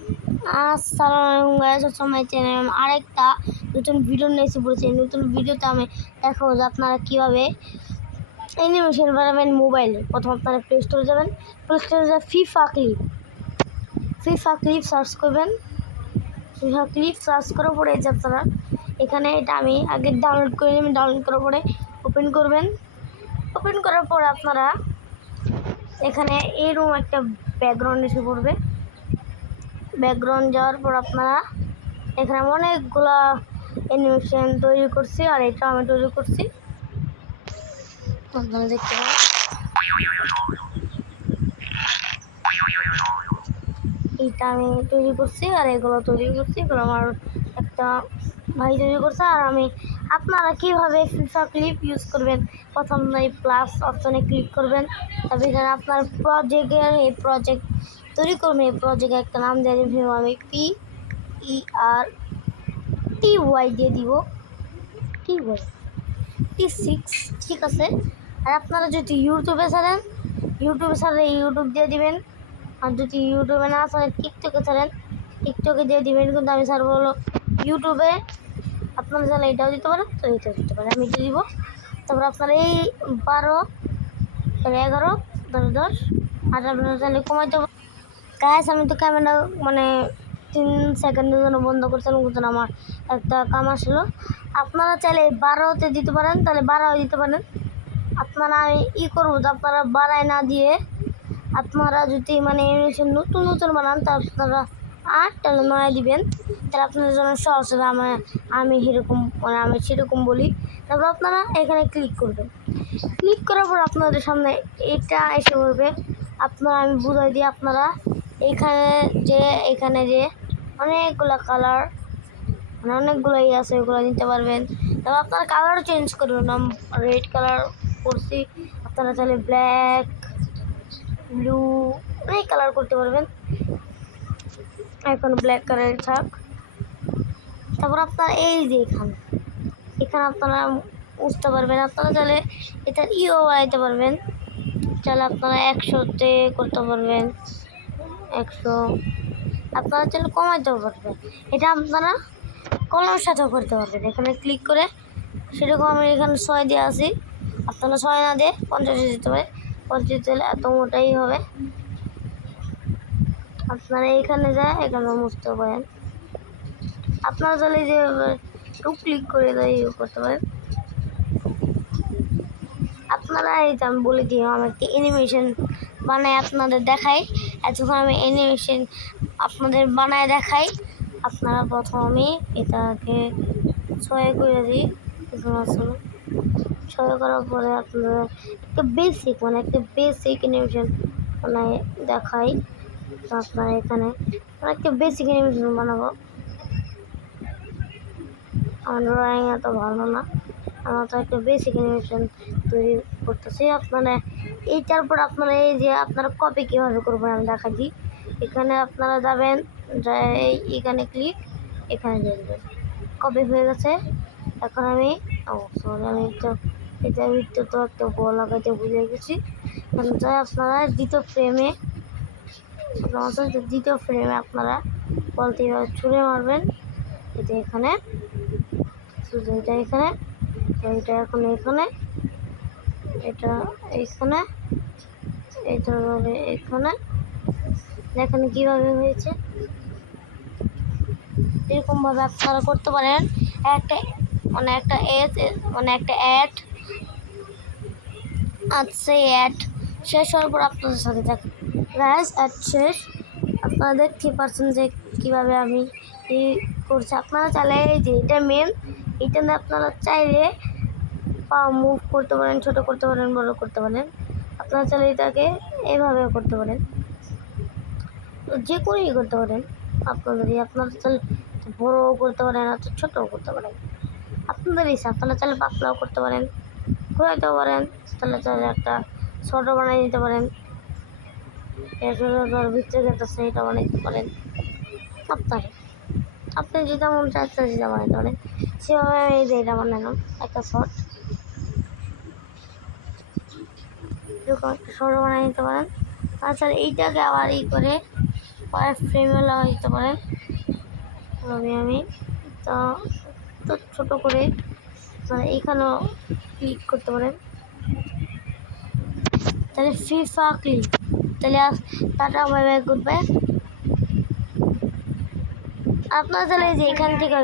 আসসালামু আলাইকুম গাইস, আমার চ্যানেল আরেকটা নতুন ভিডিও নিয়ে এসে পড়েছি। নতুন ভিডিওতে আমি দেখাবো যে আপনারা কীভাবে অ্যানিমেশন বানাবেন মোবাইলে। প্রথম আপনারা প্লে স্টোরে যাবেন, প্লে স্টোরে যা ফিফা ক্লিপ সার্চ করবেন। ফিফা ক্লিপ সার্চ করার পরে যে আপনারা এখানে এটা আমি আগে ডাউনলোড করে নেবেন। ডাউনলোড করার পরে ওপেন করবেন। ওপেন করার পর আপনারা এখানে এরকম একটা ব্যাকগ্রাউন্ড এসে পড়বে। ব্যাকগ্রাউন্ড যাওয়ার পর আপনারা এখানে অনেকগুলা অ্যানিমেশন তৈরি করছি, আর এটা আমি তৈরি করছি, আপনারা দেখতে পারেন। এইটা আমি তৈরি করছি, আর এগুলো তৈরি করছি, এগুলো আমার একটা ভাই তৈরি করছে। আর আমি আপনারা কীভাবে ফিফা ক্লিপ ইউজ করবেন, প্রথম এই প্লাস অপশনে ক্লিক করবেন। তবে এখানে আপনার প্রজেক্ট তৈরি করবেন। এই প্রজেক্টে একটা নাম দিয়ে দেবেন, আমি PERTY দিয়ে দিব, T6, ঠিক আছে। আর আপনারা যদি ইউটিউবে ছাড়েন ইউটিউব দিয়ে দিবেন। আর যদি ইউটিউবে না ছাড়েন টিকটকে ছাড়েন, টিকটকে দিয়ে দিবেন। কিন্তু আমি ছাড়বো হলো ইউটিউবে। আপনারা চাইলে এটাও দিতে পারেন, তো এটাও দিতে পারেন, আমি এটা দিব। তারপর আপনারা এই 12, 11, 10, আর আপনারা চাইলে কমাইতে পারেন। গাইস, আমি তো ক্যামেরা 3 সেকেন্ডের জন্য বন্ধ করছিলাম, কিন্তু আমার একটা কাম আসলো। আপনারা চাইলে 12তে দিতে পারেন, তাহলে 12 দিতে পারেন। আপনারা করবো যে আপনারা বাড়ায় না দিয়ে, আপনারা যদি নতুন বানান, তা আপনারা 8 তাহলে 9 দিবেন, তাহলে আপনাদের জন্য সহজ হবে। আমি সেরকম বলি। তারপর আপনারা এখানে ক্লিক করবেন। ক্লিক করার পর আপনাদের সামনে এটা এসে পড়বে। আমি বুঝাই দিই। আপনারা এখানে যে অনেকগুলো কালার, অনেকগুলো আছে, ওগুলো নিতে পারবেন। তারপর আপনারা কালারও চেঞ্জ করবেন। রেড কালার করছি, আপনারা চাইলে ব্ল্যাক, ব্লু, অনেক কালার করতে পারবেন। এখন ব্ল্যাক কালার থাক। তারপর আপনারা এই যে এখানে আপনারা বুঝতে পারবেন। আপনারা চাইলে এটা বানাইতে পারবেন। চাইলে আপনারা 100তে করতে পারবেন, 100। আপনারা চাইলে কমাইতেও পারবেন। এটা আপনারা কলমের সাথেও করতে পারবেন। এখানে ক্লিক করে সেরকম আমি এখানে 6 দিয়ে আসি। আপনারা 6 না দিয়ে 50 দিতে পারে। 50 দিলে এত মোটাই হবে। আপনারা এখানে এখানে মুছতে পারেন। আপনারা চাইলে যে ক্লিক করে করতে পারেন। আপনারা আমি বলে দিই, আমি একটা অ্যানিমেশন বানাই আপনাদের দেখাই। যখন আমি অ্যানিমেশন আপনাদের বানায় দেখাই, আপনারা প্রথমে এটাকে 6 করে দিই। 6 করার পরে আপনারা একটা বেসিক অ্যানিমেশন বানায় দেখাই। তো আপনারা এখানে একটা বেসিক অ্যানিমেশন বানাবো। আমার ড্রয়িং এত ভালো না, আমরা তো একটা বেসিক অ্যানিমেশন তৈরি করতেছি। আপনারা এইটার পর আপনারা এই যে আপনারা কপি কীভাবে করবেন আমি দেখা দিই। এখানে আপনারা যাবেন, এখানে ক্লিক, এখানে দিয়ে দেবেন। কপি হয়ে গেছে। এখন আমি এটা তো একটা বল লাগাইতে ভুলে গেছি। আপনারা দ্বিতীয় ফ্রেমে আপনারা বলতে ছুঁড়ে মারবেন। এটা এখানে, এটা এখানে, এটা এখন এখানে, এটা এইখানে, এটা এখানে। দেখেন কীভাবে হয়েছে। এরকমভাবে আপনারা করতে পারেন। একটা অ্যাড আছে। অ্যাড শেষ হওয়ার পর আপনাদের সাথে থাকে গাইস, অ্যাড শেষ। আপনারা দেখতে পাচ্ছেন যে কীভাবে আমি করছি। আপনারা চাইলে যে এটা মেন, এটা নিয়ে আপনারা চাইলে মুভ করতে পারেন, ছোট করতে পারেন, বড় করতে পারেন। আপনারা চাইলে এটাকে এইভাবে করতে পারেন, যে কোনোই করতে পারেন। আপনারা চাইলে বড়ও করতে পারেন, আর ছোটও করতে পারেন, আপনাদের ইচ্ছা। আপনারা চাইলে পাতলাও করতে পারেন, ঘোরাইতেও পারেন। তাহলে চাইলে একটা ছোট বানিয়ে দিতে পারেন, ভিতরে যেতেছে এটা বানাইতে পারেন। আপনি যেটা মন চাচ্ছে সেটা বানাইতে পারেন। সেভাবে আমি এই যে এটা বানালাম, একটা শর্ট, এরকম একটা শর্ট বানিয়ে নিতে পারেন। তাছাড়া এইটাকে আবার করে পায়ের ফ্রেমে লাগা দিতে পারেন। আমি তো তো ছোটো করে মানে এখানেও ক্লিক করতে পারেন, তাহলে ফিফা ক্লিক। তাহলে tata bye bye good bye. আপনারা তাহলে যে এখান থেকে